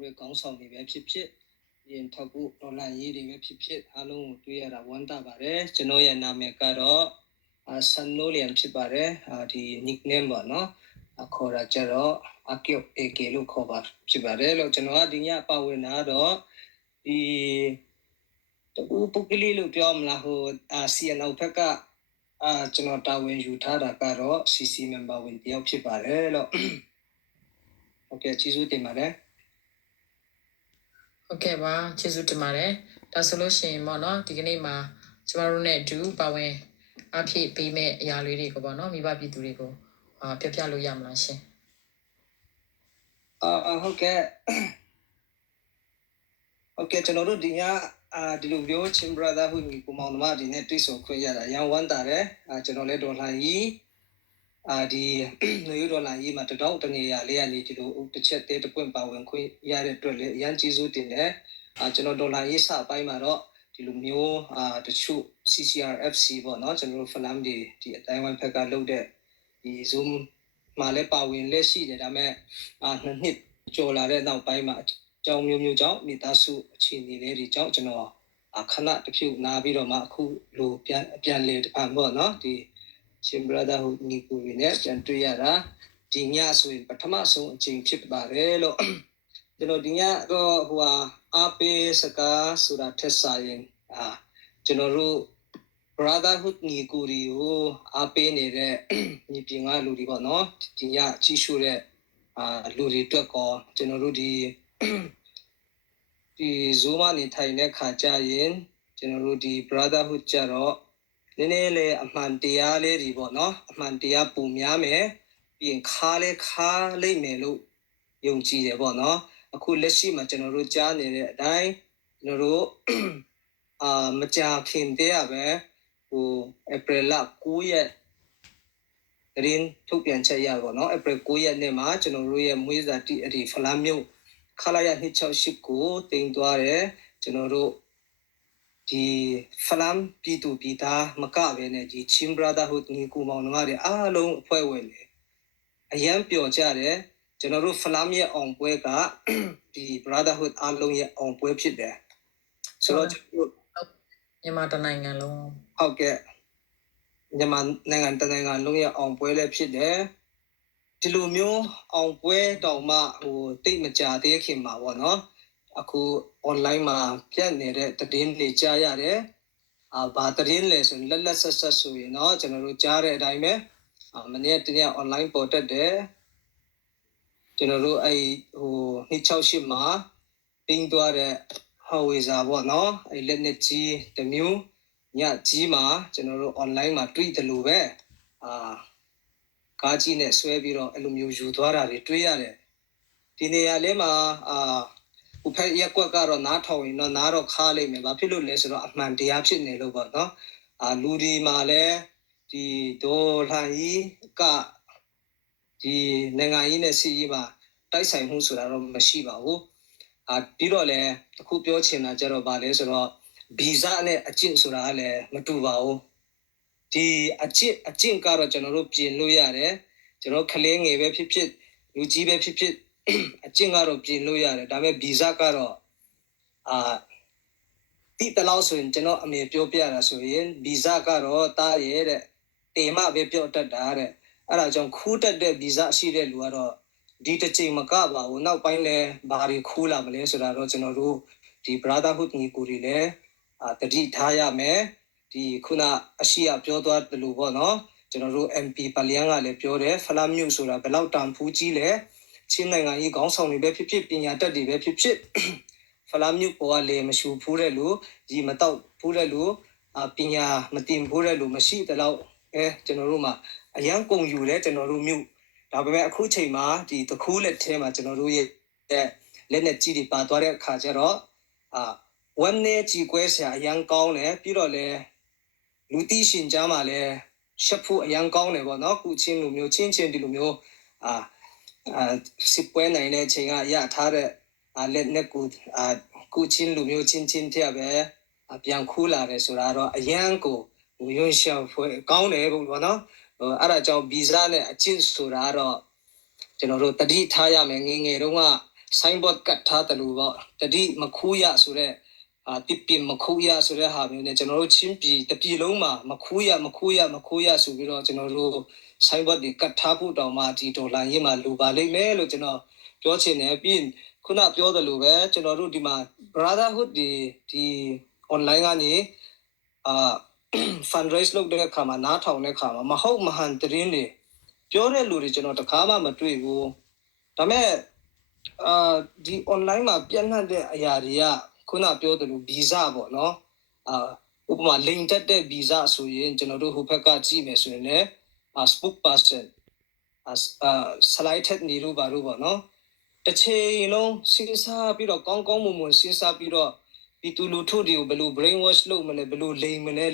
တို့ကောင်းဆောင်တွေပဲဖြစ်ဖြစ်ရင်ထောက်ဖို့တော်လှန်ရေးတွေပဲဖြစ်ဖြစ်အားလုံးကိုတွေ့ရတာဝမ်းသာပါတယ်ကျွန်တော်ရဲ့နာမည်ကတော့ဆန်နိုလီယန်ဖြစ်ပါတယ်ဒီ nickname ပေါ့နော်ခေါ်တာကြတော့အကီယို AK လို့ခေါ်ပါဖြစ်ပါတယ်လို့ကျွန်တော်ကဒီညပါဝင်လာတော့ဒီတူပုဂ္ဂလိလို့ပြောမလားဟိုCNO ဘက်ကကျွန်တော်တာဝန်ယူထားတာကတော့ CC member ဝင်တယောက်ဖြစ်ပါတယ်လို့ဟုတ်ကဲ့ကျေးဇူးတင်ပါတယ်ဟုတ်ကဲ့ပါကျေးဇူးတင်ပါတယ်ဒါဆိုလို့ရှိရင်ပေါ့နော်ဒီကနေ့မှာကျမတို့နဲ့အတူပါဝင်အဖြစ်ပေးမဲ့အရာလေးတွေကိုပေါ့နော်မိဘပြည်သူတွေကိုပြပြလို့ရမလားရှင်ဟုတ်ကဲ့ကျွန်တော်တို့ဒီညဒီလိုမျိုးချင်း brotherhood ကိုကိုမောင်နှမဒီနဲ့တွေ့ဆုံခွင့်ရတာရန်ဝမ်းတာတယ်ကျွန်တော်လည်းဒေါ်လာကြီးဒီနေရဒေါ်လာကြီးမှာတောက်တနေရလေးကနေဒီလိုတစ်ချက်တည်းတစ်ပွင့်ပါဝင်ခွင့်ရတဲ့အတွက်လည်းအရန်ကျေးဇူးတင်တယ်ကျွန်တော်ဒေါ်လာကြီးစအပိုင်းမှာတော့ဒီလိုမျိုးတချို့ CCRFC ပေါ့နော်ကျွန်တော်တို့ film တွေဒီအတိုင်းဝိုင်းဖက်ကလုပ်တဲ့ဒီ Zoom မှာလည်းပါဝင်လက်ရှိတယ်ဒါပေမဲ့နှစ်နှစ်ကျော်လာတဲ့နောက်ပိုင်းမှာအကြောင်းမျိုးကြောင့်မိသားစုအခြေအနေလေးတွေကြောင့်ကျွန်တော်ခဏတစ်ဖြုတ်နားပြီးတော့မှအခုလိုပြန်လေတပံပေါ့နော်ဒီရှင် brotherhood ညီကိုတွေနဲ့ပြန်တွေ့ရတာဒီညဆိုရင်ပထမဆုံးအချိန်ဖြစ်ပါတယ်လို့ကျွန်တော်ဒီညတော့အားပေးစကားဆိုတာထက်စာရင်ကျွန်တော်တို့ brotherhood ညီကိုတွေကိုအားပေးနေတဲ့ညီပင်ကလူတွေပေါ့နော်ဒီညကြည့်ရှုတဲ့လူတွေအတွက်ကောကျွန်တော်တို့ဒီ Zoom ကနေထိုင်တဲ့ခါကြရင်ကျွန်တော်တို့ဒီ brotherhood ကြတော့နည်းနည်းလေးအမှန်တရားလေးတွေပေါ့နော်အမှန်တရားပုံများမယ်ပြီးရင်ခါလိမ့်မယ်လို့ယုံကြည်တယ်ပေါ့နော်အခုလက်ရှိမှာကျွန်တော်တို့ကြားနေတဲ့အတိုင်းကျွန်တော်တို့မကြာခင်တည်းကပဲApril 9ရက်ရင်ထုတ်ပြန်ချက်ရပေါ့နော် April 9ရက်နေ့မှာကျွန်တော်တို့ရဲ့မွေးစာတိအဒီဖလားမြို့ခလာရ268ကိုတင်သွားတယ်ကျွန်တော်တို့ဒီဖလမ်ပြည်သူပြည်သားမကပဲနဲ့ဒီ Chin Brotherhood ညီကိုမောင်နှမတွေအားလုံးအဖွဲ့ဝင်တွေအရန်ပျော်ကြတယ်ကျွန်တော်တို့ဖလမ်ရဲ့အောင်ပွဲကဒီ Brotherhood အားလုံးရဲ့အောင်ပွဲဖြစ်တယ်ဆိုတော့မြန်မာတနိုင်ငံလုံးဟုတ်ကဲ့မြန်မာနိုင်ငံတနိုင်ငံလုံးရဲ့အောင်ပွဲလည်းဖြစ်တယ်ဒီလိုမျိုးအောင်ပွဲတောင်မှတိတ်မကြသေးခင်မှာပေါ့နော်အခု online မှာပြတ်နေတဲ့သတင်းတွေကြားရတယ်ဘာသတင်းလဲဆိုရင်လက်ဆက်ဆိုရင်เนาะကျွန်တော်တို့ကြားတဲ့အတိုင်းပဲမနေ့တနေ့ online ပေါ်တက်တယ်ကျွန်တော်တို့268မှာတင်းသွားတဲ့ဟော်ဝေဇာပေါ့เนาะလက်နက်ကြီးတစ်မျိုးညကြီးမှာကျွန်တော်တို့ online မှာတွေ့တယ်လို့ပဲကားကြီးနဲ့ဆွဲပြီးတော့အဲ့လိုမျိုးယူသွားတာတွေတွေ့ရတယ်ဒီနေရာလေးမှာဥဖက်ရက်ကွက်ကတော့နားထောင်ရင်တော့နားတော့ခါလိမ့်မယ်ဘာဖြစ်လို့လဲဆိုတော့အမှန်တရားဖြစ်နေလို့ပေါ့နော်လူဒီမှာလည်းဒီဒေါ်လာကြီးကဒီနိုင်ငံရေးနဲ့စီးကြီးမှာတိုက်ဆိုင်မှုဆိုတာတော့မရှိပါဘူးပြီးတော့လည်းအခုပြောချင်တာကြတော့ဗာလဲဆိုတော့ဗီဇနဲ့အကျင့်ဆိုတာကလည်းမတူပါဘူးဒီအကျင့်ကတော့ကျွန်တော်တို့ပြင်လို့ရတယ်ကျွန်တော်ကလေးငယ်ပဲဖြစ်ဖြစ်လူကြီးပဲဖြစ်ဖြစ်အကျင့်ကတော့ပြင်လို့ရတယ်ဒါပေမဲ့ဗီဇကတော့တိတလောက်ဆိုရင်ကျွန်တော်အမေပြောပြတာဆိုရင်ဗီဇကတော့တားရဲ့တဲ့တေမပဲပြောတတ်တာတဲ့အဲ့ဒါကြောင့်ခူးတက်တဲ့ဗီဇရှိတဲ့လူကတော့ဒီတစ်ချိန်မကပါဘူးနောက်ပိုင်းလဲဘာတွေခူးလာမလဲဆိုတာတော့ကျွန်တော်တို့ဒီ brotherhood ညီကိုတွေလည်းတတိထားရမယ်ဒီခုနအရှိအပြောသွားတယ်လို့ပေါ့နော်ကျွန်တော်တို့ MP ပလျန်ကလည်းပြောတယ်ဖလာမြို့ဆိုတာဘယ်လောက်တန်ဖူးကြီးလဲချင်းနိုင်ငံကြီးခေါင်းဆောင်တွေပဲဖြစ်ဖြစ်ပညာတတ်တွေပဲဖြစ်ဖြစ်ဖလာမြို့ပေါ်ကလေမရှူဖူးတဲ့လူဒီမတော့ဖူးတဲ့လူပညာမတင်ဖူးတဲ့လူမရှိတဲ့လောက်ကျွန်တော်တို့မှာအရန်ကုန်ယူတယ်ကျွန်တော်တို့မြို့ဒါပေမဲ့အခုချိန်မှာဒီတကူးလက်ထဲမှာကျွန်တော်တို့ရဲ့လက်နဲ့ကြီးတွေပါသွားတဲ့အခါကျတော့ဝမ်းနဲ့ကြီးကွဲစရာအရန်ကောင်းတယ်ပြီးတော့လေလူတီးရှင်ကြားမှာလည်းရှက်ဖို့အရန်ကောင်းတယ်ပေါ့နော်ကုချင်းလူမျိုးချင်းဒီလိုမျိုးစစ်ပွဲနိုင်တဲ့ချိန်ကရထားတဲ့လက်နဲ့ကုချင်းလူမျိုးချင်းထက်ပဲပြန်ခူးလာတယ်ဆိုတာတော့အရန်ကိုရွှေရှောင်ဖွယ်ကောင်းတယ်ပေါ့နော်အဲ့ဒါကြောင့်ဗီဇနဲ့အချင်းဆိုတာတော့ကျွန်တော်တို့တတိထားရမယ်ငယ်တုန်းက signboard ကတ်ထားတယ်လို့ပေါ့တတိမခူးရဆိုတဲ့တစ်ပင်မခူးရဆိုတဲ့ဟာမျိုးနဲ့ကျွန်တော်တို့ချင်းပြည်တပြည်လုံးမှာမခူးရဆိုပြီးတော့ကျွန်တော်တို့ signboard တွေကတ်ထားဖို့တောင်မှဒီဒေါ်လာရင်းမှာလိုပါလိမ့်မယ်လို့ကျွန်တော်ပြောချင်တယ်ပြီးခုနပြောသလိုပဲကျွန်တော်တို့ဒီမှာ brotherhood ဒီ online ကနေfundraise လုပ်တဲ့အခါမှာနားထောင်တဲ့အခါမှာမဟုတ်မဟန်တရင်တွေပြောတဲ့လူတွေကျွန်တော်တခါမှမတွေ့ဘူးဒါပေမဲ့ဒီ online မှာပြန့်နှံ့တဲ့အရာတွေကခုနပြောသလို visa ပေါ့နော်ဥပမာ link တက်တဲ့ visa ဆိုရင်ကျွန်တော်တို့ဟိုဘက်ကကြည့်မယ်ဆိုရင်လည်း spokesperson selected နေလို့ပါလို့ပေါ့နော်တစ်ချိန်လုံးစဉ်းစားပြီးတော့ကောင်းကောင်းမွန်မွန်စဉ်းစားပြီးတော့ဒီသူလူထုတွေကိုဘယ်လို brain wash လုပ်မလဲဘယ်လိုလိမ်မလဲ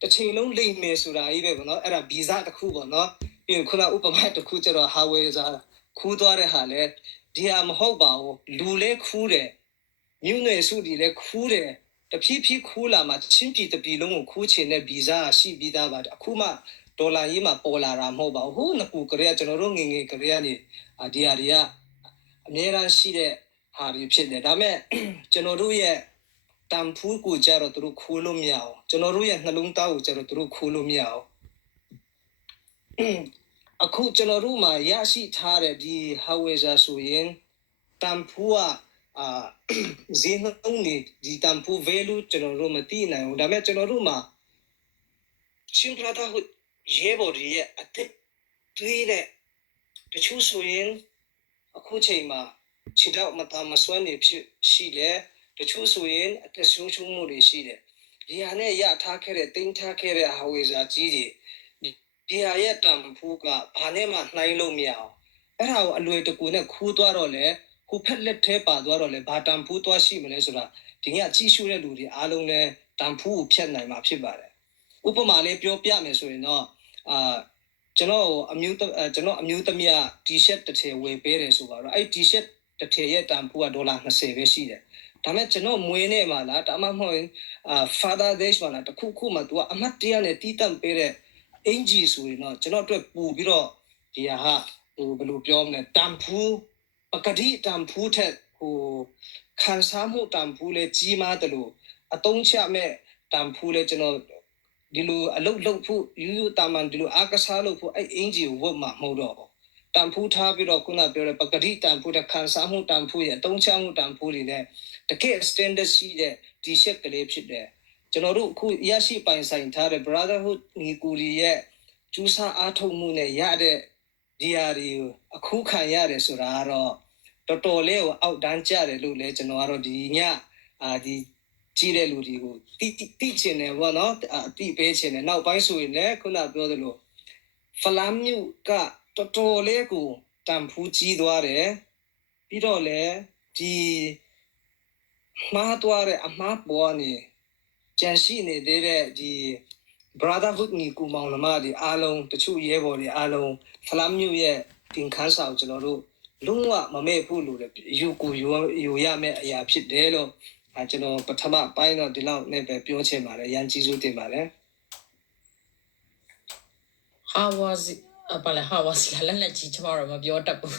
တစ်ချိန်လုံးလိမ်မယ်ဆိုတာကြီးပဲပေါ့နော်အဲ့ဒါ visa တစ်ခုပေါ့နော်ပြီးခုနဥပမာတစ်ခုကျတော့ hardware စားခူးသွားတဲ့ဟာလဲဒီဟာမဟုတ်ပါဘူးလူလဲခူးတယ်မြို့နယ်စုတွေလဲခူးတယ်တဖြည်းဖြည်းခူးလာမှချင်းပြည်တပြည်လုံးကိုခူးချင်တဲ့ visa ရှိပြီးသားပါအခုမှဒေါ်လာကြီးမှာပေါ်လာတာမဟုတ်ပါဘူးဟိုးနှစ်ခုကလေးကကျွန်တော်တို့ငငယ်ကလေးကနေဒီဟာတွေကအများအားရှိတဲ့ဟာတွေဖြစ်တယ်ဒါပေမဲ့ကျွန်တော်တို့ရဲ့တန်ဖိုးကိုကြတော့သူတို့ခူးလို့မရအောင်ကျွန်တော်တို့ရဲ့နှလုံးသားကိုကြတော့သူတို့ခူးလို့မရအောင်အခုကျွန်တော်တို့မှာရရှိထားတဲ့ဒီ however ဆိုရင်တန်ဖိုးကဈေးနှုန်းနေဒီတန်ဖိုး value ကျွန်တော်တို့မသိနိုင်ဘူးဒါပေမဲ့ကျွန်တော်တို့မှာချင်းပလာတာကိုရေဘော်ရဲ့အသက်တွေးတဲ့တချို့ဆိုရင်အခုချိန်မှာခြေတော့မတမဆွမ်းနေဖြစ်ရှိတယ်တချို့ဆိုရင်အသက်ဆုံးရှုံးမှုတွေရှိတယ်ဒီဟာနဲ့ရထားခဲ့တဲ့တင်ထားခဲ့တဲ့ however ကြီးတွေဒီဟာရဲ့တန်ဖိုးကဘာနဲ့မှနှိုင်းလို့မရအောင်အဲ့ဒါကိုအလွယ်တကူနဲ့ခူးသွားတော့လေခုဖက်လက်သေးပါသွားတော့လေဘာတန်ဖိုးသွားရှိမလဲဆိုတာဒီကကြည့်ရှုတဲ့လူတွေအားလုံးလည်းတန်ဖိုးကိုဖြတ်နိုင်မှာဖြစ်ပါတယ်ဥပမာလေးပြောပြမယ်ဆိုရင်တော့ကျွန်တော်အမျိုးသမီး T-shirt တစ်ထည်ဝယ်ပေးတယ်ဆိုပါတော့အဲ့ T-shirt တစ်ထည်ရဲ့တန်ဖိုးကဒေါ်လာ20ပဲရှိတယ်ဒါမဲ့ကျွန်တော်မွေးနေမှာလားဒါမှမဟုတ် Father Day မှာလားတခုခုမှ तू အမတ်တရားနဲ့တီးတန့်ပေးတဲ့အင်ဂျီဆိုရင်တော့ကျွန်တော်အတွက်ပူပြီးတော့ဒီဟာဟိုဘယ်လိုပြောမလဲတန်ဖိုးပကတိတန်ဖိုးထက်ဟိုခံစားမှုတန်ဖိုးလဲကြီးမားတယ်လို့အတုံးချမဲ့တန်ဖိုးလဲကျွန်တော်ဒီလိုအလုပ်လုပ်ဖို့ယူတာမန်ဒီလိုအားကစားလုပ်ဖို့အဲ့အင်ဂျီကိုဝတ်မှာမဟုတ်တော့တန်ဖိုးထားပြီးတော့ခုနပြောတဲ့ပကတိတန်ဖိုးတဲ့ခံစားမှုတန်ဖိုးရဲ့အတုံးချမှုတန်ဖိုးတွေနဲ့တကယ် standard ရှိတဲ့ T-shirt ကလေးဖြစ်တယ်ကျွန်တော်တို့အခုရရှိပိုင်ဆိုင်ထားတဲ့ brotherhood ညီကိုရီရဲ့ကျူးစာအားထုတ်မှုနဲ့ရတဲ့ဒီဟာတွေအခုခံရတယ်ဆိုတာကတော့တော်တော်လေးကိုအောက်တန်းကျတယ်လို့လည်းကျွန်တော်ကတော့ဒီညဒီကြီးတဲ့လူတွေကိုတိချင်တယ်ဗောနော်အတိပေးချင်တယ်နောက်ပိုင်းဆိုရင်လည်းခုနပြောသလိုဖလမ်မြူကတော်တော်လေးကိုတန်ဖူးကြီးသွားတယ်ပြီးတော့လည်းဒီမှားသွားတဲ့အမှားပေါ်နေကြံရှိနေသေးတဲ့ဒီ brotherhood ညီကူမောင်နှမတွေအားလုံးတချို့ရဲဘော်တွေအားလုံးဖလမ်မြူရဲ့တင်ခန်းစာကိုကျွန်တော်တို့လုံးဝမမေ့ဘူးလို့လည်းယူရမယ့်အရာဖြစ်တယ်လို့ကျွန်တော်ပထမပိုင်းတော့ဒီလောက်နဲ့ပဲပြောချင်ပါတယ်ရန်ကြီးစိုးတင်ပါတယ် how was လည်းလက်ကြီးကျမတို့မပြောတတ်ဘူး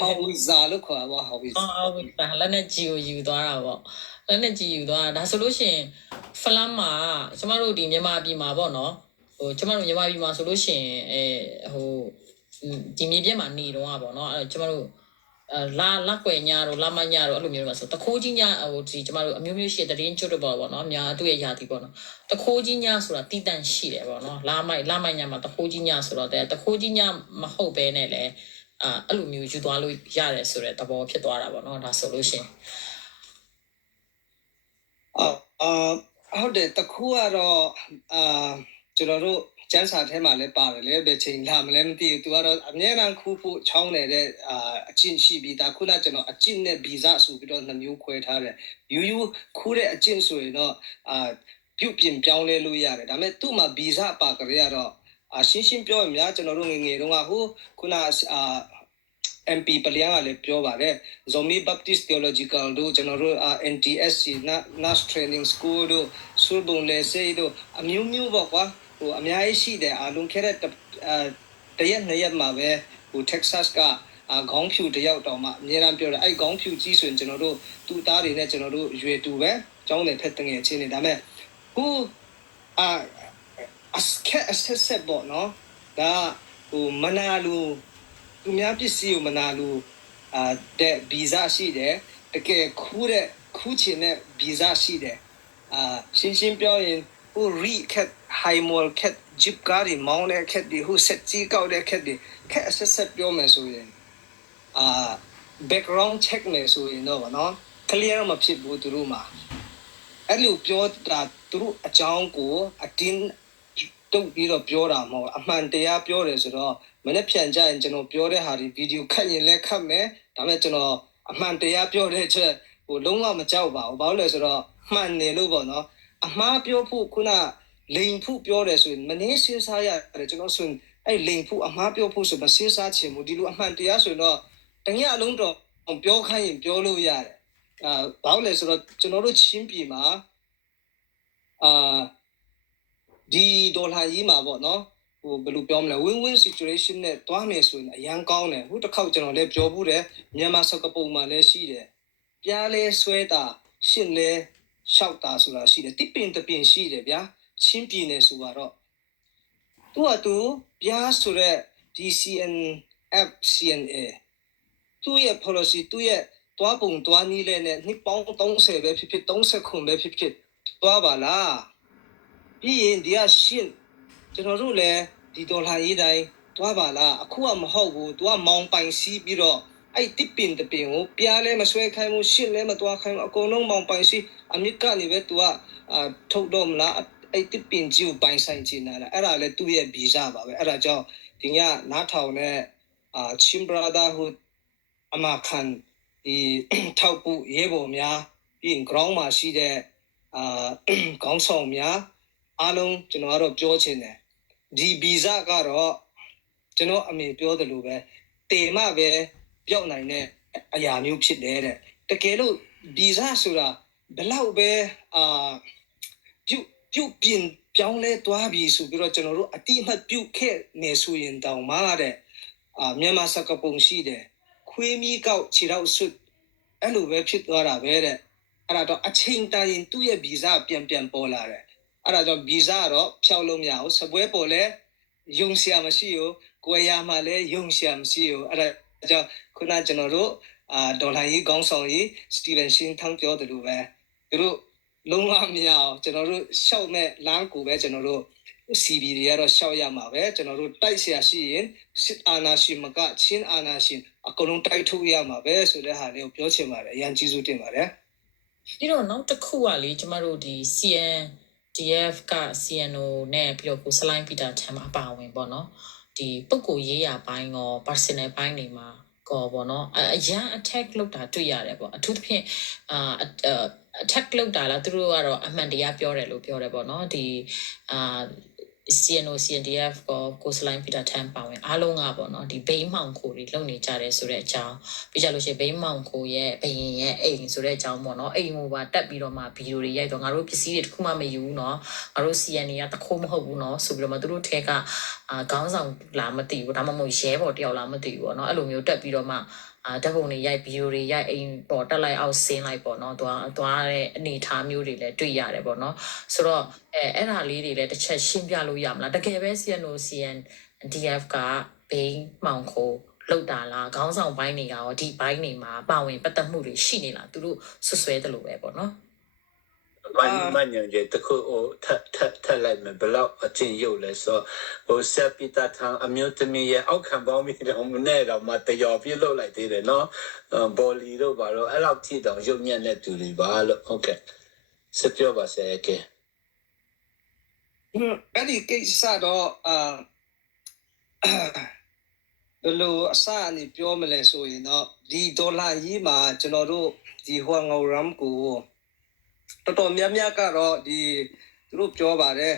how was လို့ခေါ်ပါ how was လက်နဲ့ကြီးကိုယူသွားတာပေါ့လက်နဲ့ကြီးယူသွားတာဒါဆိုလို့ရှိရင်ဖလမ်မှာကျမတို့ဒီမြန်မာပြည်မှာပေါ့နော်ဟိုကျမတို့မြန်မာပြည်မှာဆိုလို့ရှိရင်ဟိုဒီမြေပြက်မှာနေတော့ပေါ့နော်ကျမတို့လာကွယ်ညတို့လာမညတို့အဲ့လိုမျိုးပါဆိုတခိုးကြီးညဟိုဒီကျမတို့အမျိုးမျိုးရှိတဲ့တရင်ကျွတ်တော့ပေါ့နော်အများသူ့ရဲ့ယာတီပေါ့နော်တခိုးကြီးညဆိုတာတိတန့်ရှိတယ်ပေါ့နော်လာမိုက်ညမှာတခိုးကြီးညဆိုတော့တခိုးကြီးညမဟုတ်ပဲနဲ့လေအဲ့လိုမျိုးယူသွားလို့ရတယ်ဆိုတဲ့သဘောဖြစ်သွားတာပေါ့နော်ဒါဆိုလို့ရှိရင်ဟုတ်တယ်တခုကတော့ကျွန်တော်တို့ကျန်းစာထဲမှာလည်းပါတယ်လေဘယ်ချိန်လာမလဲမသိဘူးသူကတော့အများအားခူးဖို့ချောင်းနေတဲ့အကျင့်ရှိပြီးဒါခုနကျွန်တော်အကျင့်နဲ့ဗီဇဆိုပြီးတော့နှမျိုးခွဲထားတယ်ယူခူးတဲ့အကျင့်ဆိုရင်တော့ပြုတ်ပြင်ပြောင်းလဲလို့ရတယ်ဒါပေမဲ့သူ့မှာဗီဇပါကြရတော့ရှင်းပြောရများကျွန်တော်တို့ငငယ်တုန်းကဟိုခုနMP ပလျံကလည်းပြောပါတယ် Zombie Baptist Theological တို့ကျွန်တော်တို့ NTSC Nas Training School တို့ဆိုဒုံလေစေတို့အမျိုးမျိုးပေါ့ကွာဟိုအများကြီးရှိတယ်အလုံးခဲ့တဲ့တရက်နှစ်ရက်မှာပဲဟို Texas က ခေါင်းဖြူတယောက်တောင်မှအများအားပြောတယ်အဲ့ခေါင်းဖြူကြီးဆိုရင်ကျွန်တော်တို့သူ့သားတွေနဲ့ကျွန်တော်တို့ရွေတူပဲကျောင်းတယ်ဖက်တငယ်ချင်းနေဒါမဲ့ခုဆက်ပေါ့နော်ဒါဟိုမနာလူသူများပစ္စည်းကိုမနာလူတဲ့ဗီဇရှိတယ်တကယ်ခူးချင်တဲ့ဗီဇရှိတယ်ရှင်းပြောရင်ဟိုရီခက်ဟိုင်မော်ခက်ဂျစ်ကားဒီမောင်းတဲ့ခက်ဒီဟိုဆက်ကြီးကောက်တဲ့ခက်ဒီခက်ဆက်ပြောမယ်ဆိုရင်background check မယ်ဆိုရင်တော့ဗောနော် clear မဖြစ်ဘူးသူတို့မှာအဲ့လိုပြောတာသူတို့အကြောင်းကိုအတင်းတုတ်ပြီးတော့ပြောတာမဟုတ်အမှန်တရားပြောတယ်ဆိုတော့မနေ့ပြန်ကြရင်ကျွန်တော်ပြောတဲ့ဟာဒီဗီဒီယိုခတ်ရင်လည်းခတ်မယ်ဒါပေမဲ့ကျွန်တော်အမှန်တရားပြောတဲ့ချက်ဟိုလုံးဝမကြောက်ပါဘူးဘာလို့လဲဆိုတော့မှန်နေလို့ပေါ့နော်အမှားပြောဖို့ခုနလိန်ဖို့ပြောတယ်ဆိုရင်မနေစဉ်းစားရတယ်ကျွန်တော်ဆိုရင်အဲ့လိန်ဖို့အမှားပြောဖို့ဆိုမစဉ်းစားချင်ဘူးဒီလိုအမှန်တရားဆိုရင်တော့တကယ်အလုံးတော့ပြောခိုင်းရင်ပြောလို့ရတယ်ဘာလို့လဲဆိုတော့ကျွန်တော်တို့ချင်းပြည်မှာဒီဒေါ်လာကြီးမှာပေါ့နော်ဟိုဘယ်လိုပြောမလဲ win-win situation နဲ့တွားမယ်ဆိုရင်အရန်ကောင်းတယ်ဟိုတစ်ခေါက်ကျွန်တော်လည်းပြောဘူးတယ်မြန်မာစကပုံမှာလည်းရှိတယ်ပြားလဲဆွဲတာရှင်းလဲရှောက်တာဆိုတာရှိတယ်တစ်ပင်တစ်ပင်ရှိတယ်ဗျာချင်းပြည်နယ်ဆိုတော့သူပြားဆိုတဲ့ DCNF CNA သူ့ရဲ့ policy သူ့ရဲ့တွားပုံတွားနည်းလဲနဲ့နှစ်ပေါင်း30ပဲဖြစ်ဖြစ်30ခုပဲဖြစ်ဖြစ်တွားပါလားပြီးရင်ဒီကရှင်းကျွန်တော်တို့လည်းဒီဒေါ်လာရေးတိုင်းတွားပါလားအခုကမဟုတ်ဘူးသူကမောင်ပိုင်စီးပြီးတော့အဲ့တစ်ပင်တစ်ပင်ကိုပြားလဲမဆွဲခိုင်းဘူးရှင်းလဲမတွားခိုင်းဘူးအကုန်လုံးမောင်ပိုင်စီးအမြစ်ကနေပဲသူကထုတ်တော့မလားအဲ့တစ်ပင်ကြီးကိုပိုင်ဆိုင်ချင်တာလားအဲ့ဒါလဲသူ့ရဲ့ဗီဇပါပဲအဲ့ဒါကြောင့်ဒီညနားထောင်တဲ့ချင်းဘရာဒါဟူအမခန်ဒီထောက်ဖို့ရဲဘော်များပြီးရင် ground မှာရှိတဲ့ခေါင်းဆောင်များအားလုံးကျွန်တော်ကတော့ပြောချင်တယ်ဒီဗီဇကတော့ကျွန်တော်အမေပြောသလိုပဲတေမပဲပြောက်နိုင်တဲ့အရာမျိုးဖြစ်တယ်တဲ့တကယ်လို့ဗီဇဆိုတာဘလောက်ပဲပြုတ်ပြင်ပြောင်းလဲသွားပြီဆိုပြီးတော့ကျွန်တော်တို့အတိအမှတ်ပြုတ်ခဲ့နေဆိုရင်တောင်မှတဲ့မြန်မာစကပုံရှိတယ်ခွေးမီးကောက်ခြေတော့ဆွတ်အဲ့လိုပဲဖြစ်သွားတာပဲတဲ့အဲ့ဒါတော့အချိန်တိုင်းသူ့ရဲ့ဗီဇပြန်ပေါ်လာတယ်အဲ့ဒါကြောင့်ဗီဇကတော့ဖြောက်လို့မရဘူးစပွဲပေါ်လဲယုံစရာမရှိဘူးကိုယ်ရမှာလဲယုံစရာမရှိဘူးအဲ့ဒါကြောင့်ခုနကျွန်တော်တို့ဒေါ်လာကြီးကောင်းဆောင်ကြီးစတီဗန်ရှင်းထန်းပြောတယ်လို့ပဲသူတို့လုံးဝမရအောင်ကျွန်တော်တို့ရှောက်မဲ့လမ်းကိုပဲကျွန်တော်တို့ CB တွေကတော့ရှောက်ရမှာပဲကျွန်တော်တို့တိုက်เสียရှိရင်စစ်အာဏာရှင်မကချင်းအာဏာရှင်အကုန်လုံးတိုက်ထုတ်ရမှာပဲဆိုတဲ့ဟာလေးကိုပြောချင်ပါတယ်အရန်ကျေးဇူးတင်ပါတယ်ပြီးတော့နောက်တစ်ခုကလေကျမတို့ဒီ CNDF က CNO နဲ့ပြီးတော့ကိုစလိုင်းပီတာထမ်အပါဝင်ပေါ့နော်ဒီပုဂ္ဂိုလ်ရေးရာပိုင်းရော personal ပိုင်းတွေမှာကောပေါ့နော်အရန် attack လုပ်တာတွေ့ရတယ်ပေါ့အထူးသဖြင့်attack လုပ်တာလားသူတို့ကတော့အမှန်တရားပြောတယ်လို့ပြောတယ်ပေါ့နော်ဒီCNO CNDF ကိုစလိုင်းပီတာထမ်ပါဝင်အားလုံးကပေါ့နော်ဒီဘိန်းမောင်ခိုတွေလုံနေကြတယ်ဆိုတဲ့အကြောင်းပြီးကြလို့ရှိရင်ဘိန်းမောင်ခိုရဲ့ဘယင်ရဲ့အိမ်ဆိုတဲ့အကြောင်းပေါ့နော်အိမ်ဟိုပါတက်ပြီးတော့မှဗီဒီယိုတွေရိုက်တော့ငါတို့ပစ္စည်းတွေတခုမှမယူဘူးနော်ငါတို့ CNA ကတခုမဟုတ်ဘူးနော်ဆိုပြီးတော့မှသူတို့ထဲကခေါင်းဆောင်လာမသိဘူးဒါမှမဟုတ်ရဲဘော်တယောက်လာမသိဘူးပေါ့နော်အဲ့လိုမျိုးတက်ပြီးတော့မှဓာတ်ပုံတွေရိုက်ဗီဒီယိုတွေရိုက်အိမ်ပေါ်တက်လိုက်အောင်ဆင်းလိုက်ပေါ့နော်သွားတဲ့အနေအထားမျိုးတွေလည်းတွေ့ရတယ်ပေါ့နော်ဆိုတော့အဲ့ဒါလေးတွေလည်းတစ်ချက်ရှင်းပြလို့ရမလားတကယ်ပဲ CNDF ကဘိန်းမှောင်ခိုလောက်တာလားခေါင်းဆောင်ပိုင်းတွေကရောဒီဘိုင်းတွေမှာပါဝင်ပတ်သက်မှုတွေရှိနေလားသူတို့ဆွဆွဲတယ်လို့ပဲပေါ့နော်မညံကြတခုဟိုထက်လိုက်မယ်ဘလောက်အချင်းရုပ်လဲဆိုဟိုဆက်ပီတာထံအမျိုးသမီးရဲ့အောက်ခံပေါင်းပြီးတော့မနဲ့တော့မတရော်ပြလို့လိုက်သေးတယ်နော်ဘော်လီတို့ဘာလို့အဲ့လောက်ထိတော့ရုပ်ညံ့တဲ့သူတွေပါလို့ဟုတ်ကဲ့စပြောပါစေကဲအဲ့ဒီကိစ္စတော့ဘယ်လိုအစအနေပြောမလဲဆိုရင်တော့ဒီဒေါ်လာကြီးမှာကျွန်တော်တို့ဒီဟွမ်ငေါရမ်ကိုတော်တော်များများကတော့ဒီသူတို့ပြောပါတယ်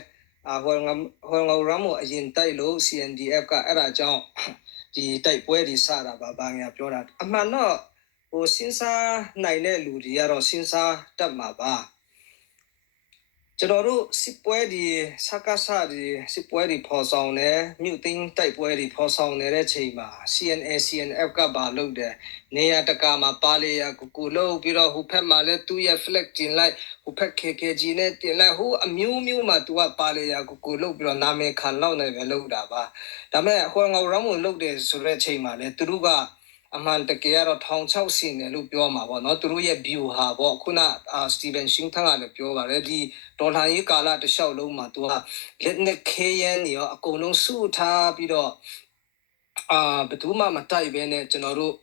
ဟွမ်ငေါရမ်ကိုအရင်တိုက်လို့ CNDF ကအဲ့ဒါကြောင့်ဒီတိုက်ပွဲတွေစတာပါဘာညာပြောတာအမှန်တော့ဟိုစဉ်းစားနိုင်တဲ့လူတွေကတော့စဉ်းစားတတ်မှာပါ ကျွန်တော်တို့စစ်ပွဲဒီစကားစားဒီစစ်ပွဲဒီဖော်ဆောင်နေမြို့သိမ်းတိုက်ပွဲဒီဖော်ဆောင်နေတဲ့ချိန်မှာ CNA CNF ကပါလုပ်တယ်နေရတကာမှာပါလေရကိုလို့ပြီးတော့ဟိုဖက်မှာလည်းသူ့ရဲ့ flag တင်လိုက်ဟိုဖက် KKG နဲ့တင်လိုက်ဟိုအမျိုးမျိုးမှာသူကပါလေရကိုလို့ပြီးတော့နာမည်ခံလောက်နေပဲလုပ်တာပါဒါပေမဲ့ဟိုငေါရမ်းကိုလုပ်တယ်ဆိုတဲ့ချိန်မှာလည်းသူတို့ကအမှန်တကယ်တော့1600စီနေလို့ပြောမှာပေါ့နော်သူတို့ရဲ့ view ဟာပေါ့ခုနစတီဗန်ရှင်းထန်ကလည်းပြောပါတယ်ဒီဒေါ်လာရေးကာလတစ်လျှောက်လုံးမှာသူကလက်နဲ့ခဲရန်ရောအကုန်လုံးစုထားပြီးတော့ဘယ်သူမှမတိုက်ဘဲနဲ့ကျွန်တော်တို့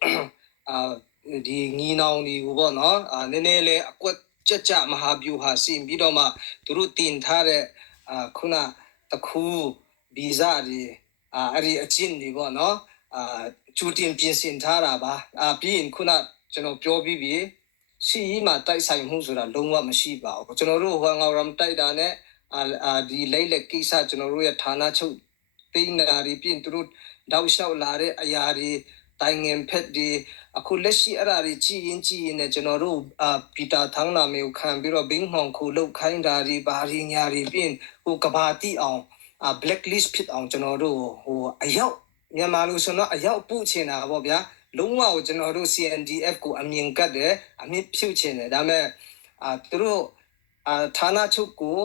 ဒီငီနောင်ဒီပေါ့နော်နည်းနည်းလေးအကွက်ကြမဟာ view ဟာစင်ပြီးတော့မှသူတို့တင်ထားတဲ့ခုနတခုဗီဇတွေအဲ့ဒီအချင်းတွေပေါ့နော်ကျူတင်ပြင်ဆင်ထားတာပါပြီးရင်ခုနကျွန်တော်ပြောပြီးပြီစီမှာတိုက်ဆိုင်မှုဆိုတာလုံးဝမရှိပါဘူးကျွန်တော်တို့ဟောငေါရမ်တိုက်တာနဲ့ဒီလိုက်လက်ကိစ္စကျွန်တော်တို့ရဲ့ဌာနချုပ်သိန်းနာရီပြင်သူတို့တောက်လျှောက်လာတဲ့အရာတွေတိုင်ငင်ဖက်ဒီအခုလက်ရှိအရာတွေကြည်ရင်နဲ့ကျွန်တော်တို့ပီတာသန်းနာမျိုးခံပြီးတော့ဘင်းမှောင်ခုလောက်ခိုင်းတာဒီဘာရင်းညာတွေပြင်ဟိုကဘာတိအောင်blacklist ဖြစ်အောင်ကျွန်တော်တို့ဟိုအရောက်မြန်မာလူဆိုတော့အရောက်ပုတ်ချင်တာပေါ့ဗျာလုံးဝကိုကျွန်တော်တို့ CNDF ကိုအမြင်ကတ်တယ်အမြင့်ဖြုတ်ချင်တယ်ဒါပေမဲ့သူတို့ဌာနချုပ်ကို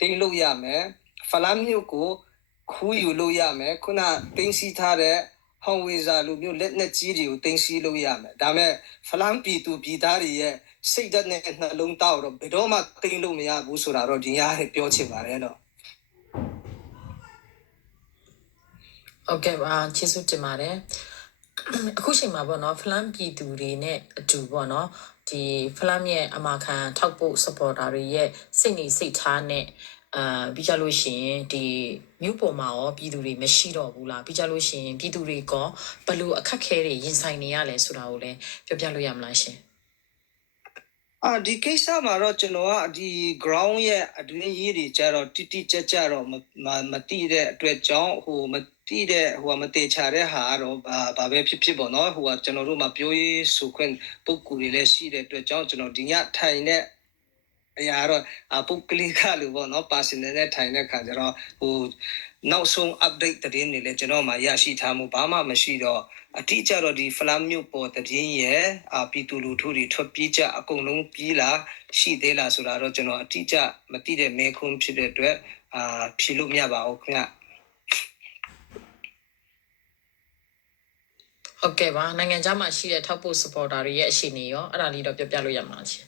တင်လို့ရမယ်ဖလမ်မြို့ကိုခူးယူလို့ရမယ်ခုနတင်းစီထားတဲ့ဟောင်ဝေဇာလူမျိုးလက်နဲ့ကြီးတွေကိုတင်းစီလို့ရမယ်ဒါပေမဲ့ဖလမ်ပြည်သူပြည်သားတွေရဲ့စိတ်ဓာတ်နဲ့နှလုံးသားတော့ဘယ်တော့မှတင်းလို့မရဘူးဆိုတာတော့ဒီရားပြောချင်ပါတယ်တော့ဟုတ်ကဲ့ပါကျေးဇူးတင်ပါတယ်အခုချိန်မှာပေါ့နော်ဖလမ်ပြည်သူတွေနဲ့အတူပေါ့နော်ဒီဖလမ်ရဲ့အမာခံထောက်ဖို့ supporter တွေရဲ့စိတ်နေစိတ်ထားနဲ့ပြီးကြလို့ရှိရင်ဒီမြို့ပေါ်မှာရောပြည်သူတွေမရှိတော့ဘူးလားပြီးကြလို့ရှိရင်ပြည်သူတွေကဘယ်လိုအခက်ခဲတွေရင်ဆိုင်နေရလဲဆိုတာကိုလည်းပြောပြလို့ရမလားရှင်ဒီကိစ္စမှာတော့ကျွန်တော်ကဒီ ground ရဲ့အတွင်းရေးတွေကြတော့တိကြတော့မတိတဲ့အတွက်ကြောင့်ဟိုမတိတဲ့ဟိုမတေချာတဲ့ဟာတော့ဘာပဲဖြစ်ပေါ့နော်ဟိုကကျွန်တော်တို့မှာပြောရေးဆိုခွင့်ပုဂ္ဂိုလ်တွေလည်းရှိတဲ့အတွက်ကြောင့်ကျွန်တော်ဒီညထိုင်တဲ့အရာတော့ပုဂ္ဂလိကလို့ပေါ့နော် personal နဲ့ထိုင်တဲ့ခါကျတော့ဟိုနောက်ဆုံး update သတင်းတွေလည်းကျွန်တော်မှရရှိထားမှုဘာမှမရှိတော့အတိအကျတော့ဒီ flam မြို့ပေါ်သတင်းရဲ့ပြည်သူလူထုတွေထွက်ပြေးကြအကုန်လုံးပြေးလာရှိသေးလားဆိုတာတော့ကျွန်တော်အတိအကျမသိတဲ့မဲခွန်းဖြစ်တဲ့အတွက်ဖြေလို့မရပါဘူးခင်ဗျဟုတ်ကဲ့ပါနိုင်ငံခြားမှာရှိတဲ့ထောက်ပို့ supporter တွေရဲ့အခြေအနေရောအဲ့ဒါလေးတော့ပြောပြလို့ရမှာရှင်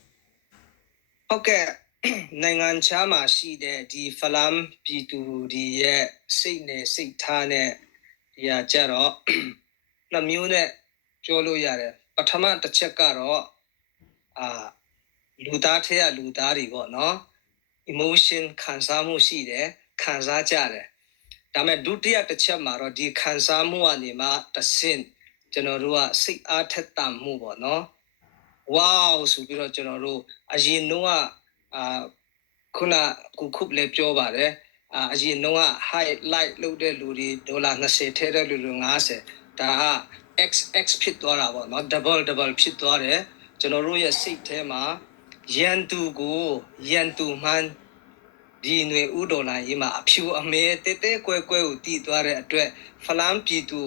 ဟုတ်ကဲ့နိုင်ငံခြားမှာရှိတဲ့ဒီ flam ပြည်သူတွေရဲ့စိတ်နဲ့စိတ်ထားနဲ့ဒီဟာကြတော့နှမျိုးနဲ့ပြောလို့ရတယ်ပထမတစ်ချက်ကတော့လူသားထဲကလူသားတွေပေါ့နော် emotion ခံစားမှုရှိတယ်ခံစားကြတယ်ဒါပေမဲ့ဒုတိယတစ်ချက်မှာတော့ဒီခံစားမှုကနေမှတစ်ဆင့်ကျွန်တော်တို့ကစိတ်အားထက်သန်မှုပေါ့နော်ဝေါဆိုပြီးတော့ကျွန်တော်တို့အရင်တော့ခုနခုလည်းပြောပါတယ်အရင်တော့ highlight လုပ်တဲ့လူတွေဒေါ်လာ20ထဲတဲ့လူတွေ50ဒါက XX ဖြစ်သွားတာပေါ့နော် double ဖြစ်သွားတယ်ကျွန်တော်တို့ရဲ့စိတ်ထဲမှာရန်သူမှန်းဒီຫນွေဥဒေါ်လာရေးမှာအဖြူအမဲတဲတဲကွဲကွဲကိုတည်သွားတဲ့အတွက်ဖလမ်ပြည်သူ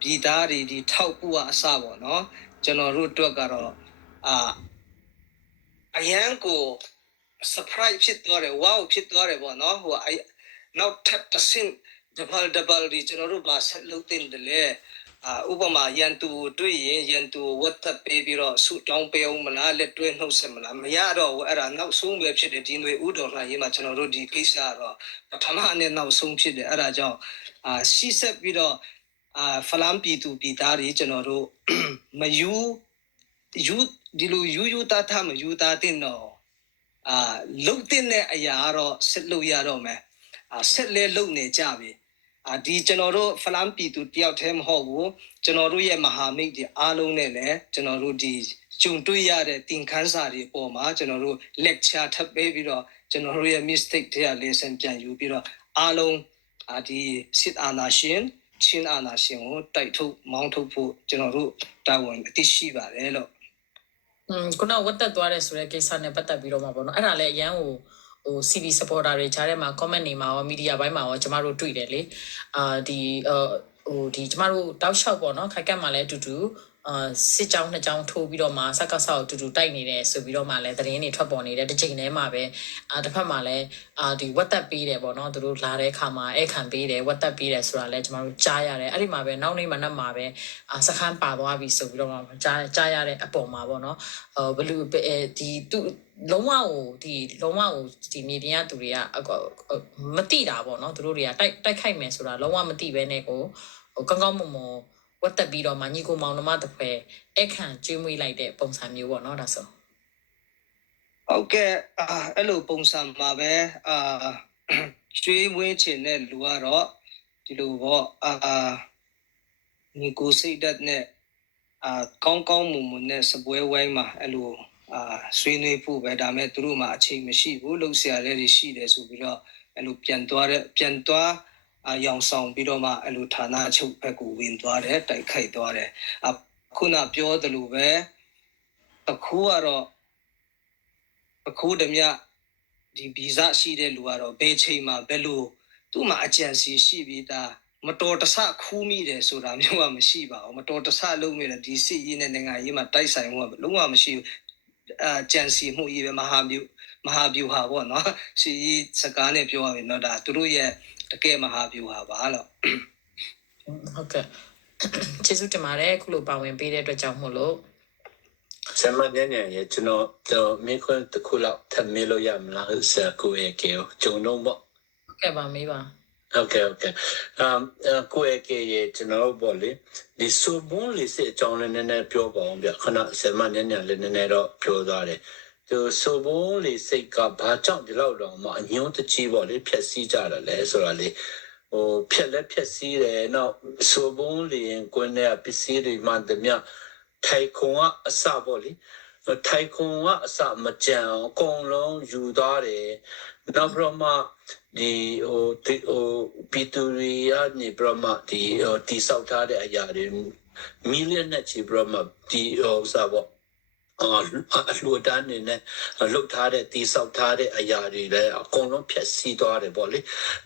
ပြည်သားတွေဒီထောက်ပူအစပေါ့နော်ကျွန်တော်တို့အတွက်ကတော့အရန်ကို surprise ဖြစ်သွားတယ် wow ဖြစ်သွားတယ်ပေါ့နော်ဟိုနောက်ထပ်တစ်ဆင့် double ဒီကျွန်တော်တို့ဗာဆက်လုပ်တင်တယ်လေဥပမာရန်သူတွေ့ရင်ရန်သူဝတ်သက်ပေးပြီးတော့ဆူတောင်းပေးအောင်မလားလက်တွဲနှုတ်ဆက်မလားမရတော့ဘူးအဲ့ဒါနောက်ဆုံးပဲဖြစ်တယ်ဒီຫນွေဥတော်လှန်ရေးမှာကျွန်တော်တို့ဒီကိစ္စကတော့ပထမနဲ့နောက်ဆုံးဖြစ်တယ်အဲ့ဒါကြောင့်ရှိဆက်ပြီးတော့ဖလမ်ပြည်သူပြည်သားတွေကျွန်တော်တို့မယူဒီလိုယူတာမယူတာတင်တော့လုတ်တဲ့အရာကတော့ဆက်လို့ရတော့မယ်ဆက်လဲလုတ်နေကြပြီဒီကျွန်တော်တို့ဖလမ်ပြည်သူတယောက်တည်းမဟုတ်ဘူးကျွန်တော်တို့ရဲ့မဟာမိတ်တွေအားလုံးနဲ့လည်းကျွန်တော်တို့ဒီဂျုံတွေ့ရတဲ့သင်ခန်းစာတွေအပေါ်မှာကျွန်တော်တို့ lecture ထပ်ပေးပြီးတော့ကျွန်တော်တို့ရဲ့ mistake တွေက lesson ပြန်ယူပြီးတော့အားလုံးဒီစစ်အာဏာရှင်ချင်းအာဏာရှင်ကိုတိုက်ထုတ်မောင်းထုတ်ဖို့ကျွန်တော်တို့တာဝန်အသိရှိပါတယ်လို့ခုနဝတ်သက်သွားတယ်ဆိုတဲ့ကိစ္စနဲ့ပတ်သက်ပြီးတော့မှာပေါ့နော်အဲ့ဒါလည်းအရန်ကို CV supporter တွေကြားထဲမှာ comment တွေမှာရော media ဘိုင်းမှာရောကျမတို့တွေ့တယ်လေဒီကျမတို့တောက်လျှောက်ပေါ့နော်ခိုက်ကတ်မှာလည်းအတူတူစစ်ကြောင်းနှစ်ကြောင်းထိုးပြီးတော့မှစက်ကဆောက်အတူတူတိုက်နေတယ်ဆိုပြီးတော့မှလည်းသတင်းတွေထွက်ပေါ်နေတယ်တစ်ချိန်တည်းမှာပဲတစ်ဖက်မှာလည်းဒီဝက်သက်ပေးတယ်ပေါ့နော်သူတို့လာတဲ့အခါမှာအဲ့ခံပေးတယ်ဝက်သက်ပေးတယ်ဆိုတာလည်းကျမတို့ကြားရတယ်အဲ့ဒီမှာပဲနောက်နေ့မှနက်မှာပဲစခန်းပါသွားပြီဆိုပြီးတော့မှကြားရတဲ့အပေါ်မှာပေါ့နော်ဘလူဒီသူလုံးဝဒီမြေပြင်ကသူတွေကမတိတာပေါ့နော်သူတို့တွေကတိုက်ခိုက်မယ်ဆိုတာလုံးဝမတိပဲနဲ့ကိုကောင်းကောင်းမွန်မွန်ဝတ်တက်ပြီးတော့မှညီကိုမောင်နှမတစ်ဖွဲအခန့်ကျွေးမွေးလိုက်တဲ့ပုံစံမျိုးပေါ့နော်ဒါဆိုဟုတ်ကဲ့အဲ့လိုပုံစံမှာပဲကျွေးမွေးချင်တဲ့လူကတော့ဒီလိုပေါ့ညီကိုစိတ်ဓာတ်နဲ့ကောင်းကောင်းမွန်မွန်နဲ့စပွဲဝိုင်းမှာအဲ့လိုဆွေးနွေးဖို့ပဲဒါမဲ့သူတို့မှာအချိန်မရှိဘူးလှုပ်ရှားရတဲ့ရှိတယ်ဆိုပြီးတော့အဲ့လိုပြန်သွားရောင်ဆောင်ပြီးတော့မှအဲ့လိုဌာနချုပ်ဘက်ကိုဝင်သွားတယ်တိုက်ခိုက်သွားတယ်ခုနပြောသလိုပဲအခုကတော့အခုတည်းမြဒီဗီဇရှိတဲ့လူကတော့ဘယ်ချိန်မှာဘယ်လိုသူ့မှာအကြံစီရှိပြီးသားမတော်တဆခူးမိတယ်ဆိုတာမျိုးကမရှိပါဘူးမတော်တဆလုံးမိတယ်ဒီစစ်ရေးနဲ့နိုင်ငံရေးမှာတိုက်ဆိုင်မှုကလုံးဝမရှိဘူးကြံစီမှုကြီးပဲမဟာဗျူဟာပေါ့နော်စီစကားနဲ့ပြောရရင်တော့ဒါသူတို့ရဲ့တကယ်မဟာဗျူဟာပါလို့ဟုတ်ကဲ့ကျေးဇူးတင်ပါတယ်အခုလိုပါဝင်ပေးတဲ့အတွက်ကြောင့်မို့လို့ဆမညညရဲ့ကျွန်တော်မိခွန်းတစ်ခုလောက်ထပ်မေးလို့ရမလားဆရာကိုရဲ့ကေဂျုံတော့ပေါ့ဟုတ်ကဲ့ပါမေးပါOkay. ကိုယ့်ရဲ့ကျွန်တော်ပေါ့လေဒီဆိုဘုံလေးစစ်အကြောင်းလည်းနည်းနည်းပြောပါအောင်ဗျခဏဆယ်မညံ့လည်းနည်းနည်းတော့ပြောသွားတယ်သူဆိုဘုံလေးစိတ်ကဘာကြောင့်ဒီလောက်တော့မှအညွန့်တကြီးပေါ့လေဖြက်စီးကြတယ်လဲဆိုတာလေဖြက်စီးတယ်နောက်ဆိုဘုံလေးကိုယ်နဲ့ပစ္စည်းတွေမှတမျှထိုင်ခုံကအစပေါ့လေထိုင်ခုံကအစမကြံအကုန်လုံးယူသွားတယ်နောက်ပြီးတော့မှဒီပီတူရီကနေပြမဒီတိဆောက်ထားတဲ့အရာတွေမီလီယံနဲ့ချီပြမဒီစားပေါ့လူတန်းနေနဲ့လှုပ်ထားတဲ့တိဆောက်ထားတဲ့အရာတွေလည်းအကုန်လုံးဖြတ်စီးသွားတယ်ပေါ့လေ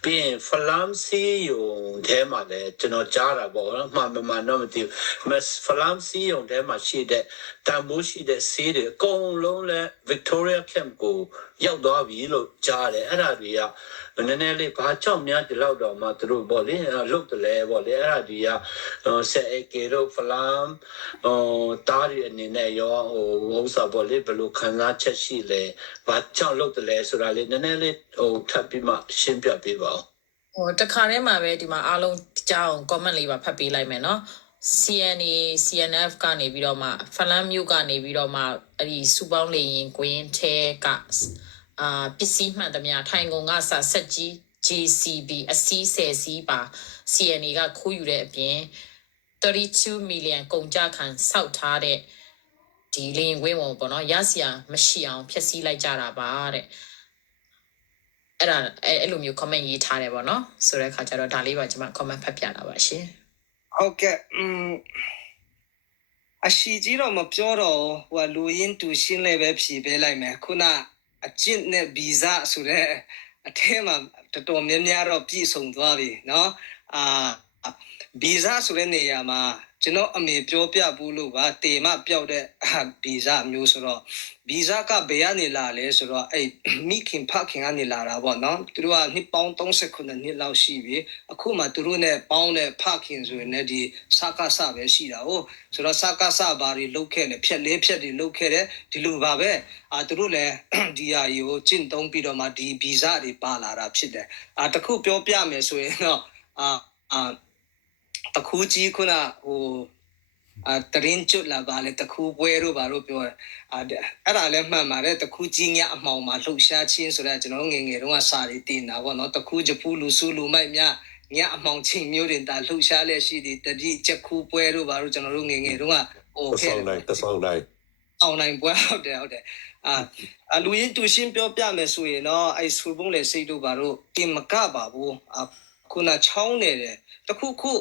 ပြီးရင်ဖလမ်စီယုံထဲမှာလည်းကျွန်တော်ကြားတာပေါ့နော်မှန်တော့မသိဘူးမက်ဖလမ်စီယုံထဲမှာရှိတဲ့တန်ဖိုးရှိတဲ့စီးတွေအကုန်လုံးလည်း Victoria Camp ကိုရောက်သွားပြီလို့ကြားတယ်အဲ့ဒါတွေကနည်းနည်းလေးဘာကြောင့်များဒီလောက်တော့မှသူတို့ပေါ့လေလုတ်တယ်လဲပေါ့လေအဲ့ဒါတွေကဆက်အကေတို့ဖလမ်တားရအနေနဲ့ရောဥစ္စာပေါ့လေဘယ်လိုခံစားချက်ရှိလဲဘာကြောင့်လုတ်တယ်လဲဆိုတာလေးနည်းနည်းလေးထပ်ပြီးမှရှင်းပြပေးပါဦးတခါတည်းမှာပဲဒီမှာအားလုံးကြားအောင် comment လေးပါဖတ်ပေးလိုက်မယ်နော် CNF ကနေပြီးတော့မှဖလန်မြို့ကနေပြီးတော့မှအဲ့ဒီစူပေါင်းလေရင်ကွင်းထဲကပစ္စည်းမှန်သမျှထိုင်ကုန်ကဆက်ကြီး JCB အစီး10စီးပါ CNA ကခိုးယူတဲ့အပြင်32 million ကုန်ကြခံစောက်ထားတဲ့ဒီလေရင်ကွင်းဝင်ပေါ့နော်ရစရာမရှိအောင်ဖျက်ဆီးလိုက်ကြတာပါတဲ့အဲ့လိုမျိုး comment ရေးထားတယ်ပေါ့နော်ဆိုတဲ့အခါကျတော့ဒါလေးပါကျွန်မ comment ဖတ်ပြတာပါရှင်ဟုတ်ကဲ့အရှိကြီးတော့မပြောတော့ဟိုလူရင်းတူရှင်းလည်းပဲဖြေပေးလိုက်မယ်ခုနအကျင့်နဲ့ဗီဇဆိုတဲ့အထဲမှာတော်တော်များများတော့ပြည့်စုံသွားပြီเนาะဗီဇဆိုတဲ့နေရာမှာကျွန်တော်အမေပြောပြဘူးလို့ပါတေမပြောက်တဲ့ဗီဇမျိုးဆိုတော့ဗီဇကဘယ်ကနေလာလဲဆိုတော့အဲ့မိခင်ဖခင်ကနေလာတာပေါ့နော်သူတို့ကနှစ်ပေါင်း39နှစ်လောက်ရှိပြီအခုမှသူတို့နဲ့ပေါင်းတဲ့ဖခင်ဆိုရင်လည်းဒီစကားစပဲရှိတာဟုတ်ဆိုတော့စကားစဘာတွေလုတ်ခဲ့တယ်ဖြက်လေးဖြက်တွေလုတ်ခဲ့တယ်ဒီလိုပါပဲသူတို့လည်းဒီဟာကြီးကိုကျင့်သုံးပြီးတော့မှဒီဗီဇတွေပါလာတာဖြစ်တယ်တခုပြောပြမယ်ဆိုရင်တော့တခုကြီးခုနဟိုတရင်ကျွတ်လာပါလေတခုပွဲတို့ဘာလို့ပြောအဲ့ဒါလည်းမှန်ပါတယ်တခုကြီးညအမှောင်မှာလှုပ်ရှားခြင်းဆိုတော့ကျွန်တော်ငယ်ငယ်တုန်းကစာတွေတင်တာပေါ့နော်တခုဂျပူလူစုလူမိုက်များညအမှောင်ချင်းမျိုးတင်တာလှုပ်ရှားလက်ရှိဒီတတိချက်ခုပွဲတို့ဘာလို့ကျွန်တော်တို့ငယ်ငယ်တုန်းကဟိုခဲ့တဆောင်းတိုင်းonline ပွဲဟုတ်တယ်လူရင်းတူရှင်းပြောပြမယ်ဆိုရင်တော့အဲ့ဆူပုံးလေစိတ်တို့ဘာလို့တင်မကပါဘူးခုနချောင်းနေတယ်တခုခု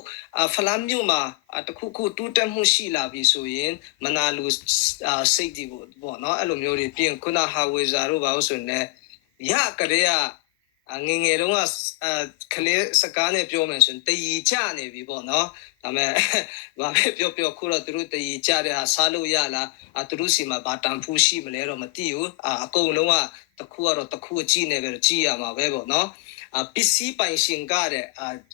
ဖလမ်မြို့မှာတခုခုတူးတက်မှုရှိလာပြီဆိုရင်မနာလူစိတ်ဒီပေါ့နော်အဲ့လိုမျိုးတွေပြင်ခုနဟာဝေဇာတို့ဘာလို့ဆိုရင်လည်း ရကလေးကငငယ်တုန်းကကလေးစကားနဲ့ပြောမယ်ဆိုရင်တည်ကြနေပြီပေါ့နော်ဒါမဲ့ဘာပဲပြောခုတော့သူတို့တည်ကြတဲ့ဟာစားလို့ရလားသူတို့စီမှာဘာတန်ဖူးရှိမလဲတော့မသိဘူးအကုန်လုံးကတခုကတော့တခုကြည့်နေပဲကြည့်ရမှာပဲပေါ့နော်ပစ္စည်းပိုင်ရှင်ကတဲ့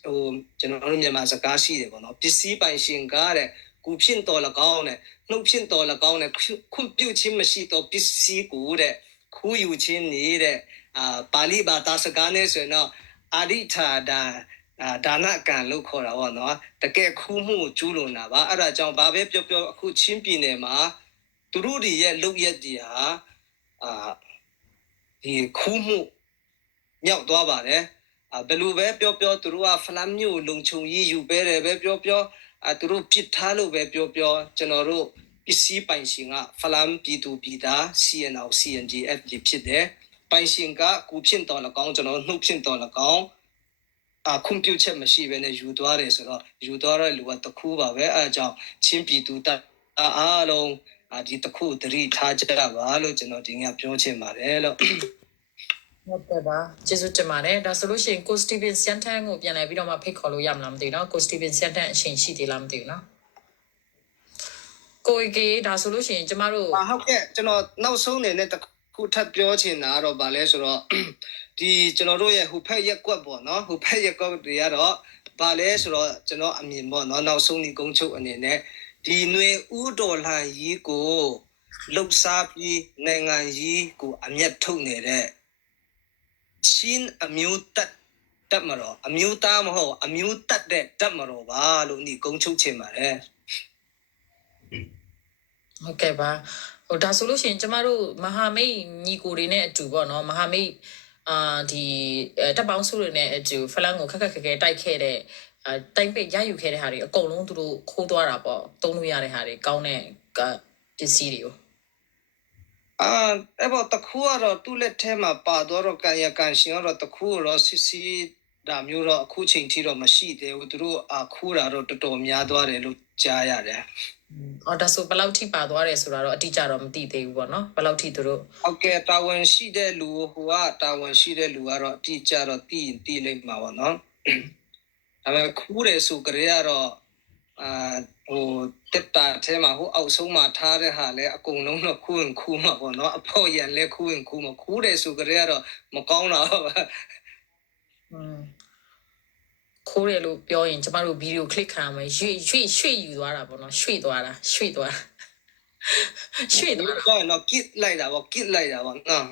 ဟိုကျွန်တော်တို့မြန်မာစကားရှိတယ်ပေါ့နော်ပစ္စည်းပိုင်ရှင်ကတဲ့ကူဖြင့်တော်၎င်းနဲ့နှုတ်ဖြင့်တော်၎င်းနဲ့ခွင့်ပြုခြင်းမရှိတော့ပစ္စည်းကိုတဲ့ခူးယူခြင်းနေတဲ့ပါဠိဘာသာစကားနဲ့ဆိုရင်တော့အာရိထာဒါနကံလို့ခေါ်တာပေါ့နော်တကယ်ခူးမှုကျူးလွန်တာပါအဲ့ဒါကြောင့်ဘာပဲပြောအခုချင်းပြည်နယ်မှာသူတို့တွေရဲ့လုပ်ရက်တွေဟာဒီခူးမှုမြောက်သွားပါတယ်ဘယ်လိုပဲပြောသူတို့ကဖလမ်မျိုးလုံခြုံရေးယူပေးတယ်ပဲပြောသူတို့ပြစ်ထားလို့ပဲပြောကျွန်တော်တို့ပစ္စည်းပိုင်ရှင်ကဖလမ်ပြည်သူပြည်သား CNO CNDF ဖြစ်တယ်ပိုင်ရှင်ကကူဖြင့်တော်၎င်းကျွန်တော်နှုတ်ဖြင့်တော်၎င်းခွင့်ပြုချက်မရှိဘဲနဲ့ယူသွားတယ်ဆိုတော့ယူသွားတဲ့လူကတခုပါပဲအဲအကြောင်းချင်းပြည်သူတပ်အားလုံးဒီတခုသတိထားကြပါလို့ကျွန်တော်ဒီညပြောချင်ပါတယ်လို့ဟုတ်ကဲ့ပါကျေးဇူးတင်ပါတယ်ဒါဆိုလို့ရှိရင်ကိုစတီဗင်စန်တန်ကိုပြန်လဲပြီးတော့မှဖိတ်ခေါ်လို့ရမလားမသိဘူးเนาะကိုစတီဗင်စန်တန်အရှင်ရှိသေးလားမသိဘူးเนาะကိုကေဒါဆိုလို့ရှိရင်ကျမတို့ဟုတ်ကဲ့ကျွန်တော်နောက်ဆုံးနေနဲ့တခုထပ်ပြောချင်တာတော့ဗာလဲဆိုတော့ဒီကျွန်တော်တို့ရဲ့ဟိုဖက်ရက်ကွက်ပေါ့နော်ဟိုဖက်ရက်ကွက်တွေကတော့ဗာလဲဆိုတော့ကျွန်တော်အမြင်ပေါ့နော်နောက်ဆုံးဒီကုန်းချုပ်အနေနဲ့ဒီຫນွေဥတော်လှန်ရေးကိုလှုပ်ရှားပြီးနိုင်ငံရေးကိုအမျက်ထုတ်နေတဲ့ချင်းအမျိုးတက်မတော်အမျိုးသားမဟုတ်အမျိုးတက်တဲ့တက်မတော်ပါလို့ဒီကုန်းချုပ်ချင်ပါတယ်ဟုတ်ကဲ့ပါဟိုဒါဆိုလို့ရှိရင်ကျမတို့မဟာမိတ်ညီကိုတွေနဲ့အတူပေါ့နော်မဟာမိတ်ဒီတပ်ပေါင်းစုတွေနဲ့အတူဖလန်ကိုခက်ခဲတိုက်ခဲ့တဲ့တိုင်ပိတ်ရယူခဲ့တဲ့ဟာတွေအကုန်လုံးသူတို့ခိုးသွားတာပေါ့သုံးလို့ရတဲ့ဟာတွေကောင်းတဲ့ပစ္စည်းတွေကိုအဲ့ပေါ်တခုကတော့သူ့လက်ထဲမှာပါတော့ကံရကန်ရှင်တော့တခုတော့စစ်ဒါမျိုးတော့အခုချိန်ထိတော့မရှိသေးဘူးသူတို့ခိုးတာတော့တော်တော်များသွားတယ်လို့ကြားရတယ်ဒါဆိုဘယ်လောက်ထိပါသွားတယ်ဆိုတာတော့အတိအကျတော့မသိသေးဘူးပေါ့နော်ဘယ်လောက်ထိသူတို့ဟုတ်ကဲ့တာဝန်ရှိတဲ့လူဟိုကတာဝန်ရှိတဲ့လူကတော့အတိအကျတော့သိလိမ့်မှာပေါ့နော်ဒါပေမဲ့ခိုးတယ်ဆိုကြရတော့ဟိုတက်တာအဲမှာဟိုအောက်ဆုံးမှာထားတဲ့ဟာလဲအကုန်လုံးတော့ခူးမှာပေါ့နော်အဖို့ရန်လဲခူးမှာခူးတယ်ဆိုကြရတော့မကောင်းတော့ခိုးတယ်လို့ပြောရင်ကျမတို့ဗီဒီယိုကလစ်ခံရမယ်ရွှေ့ယူသွားတာပေါ့နော်ရွှေ့သွားတာတော့ကစ်လိုက်တာပေါ့နော်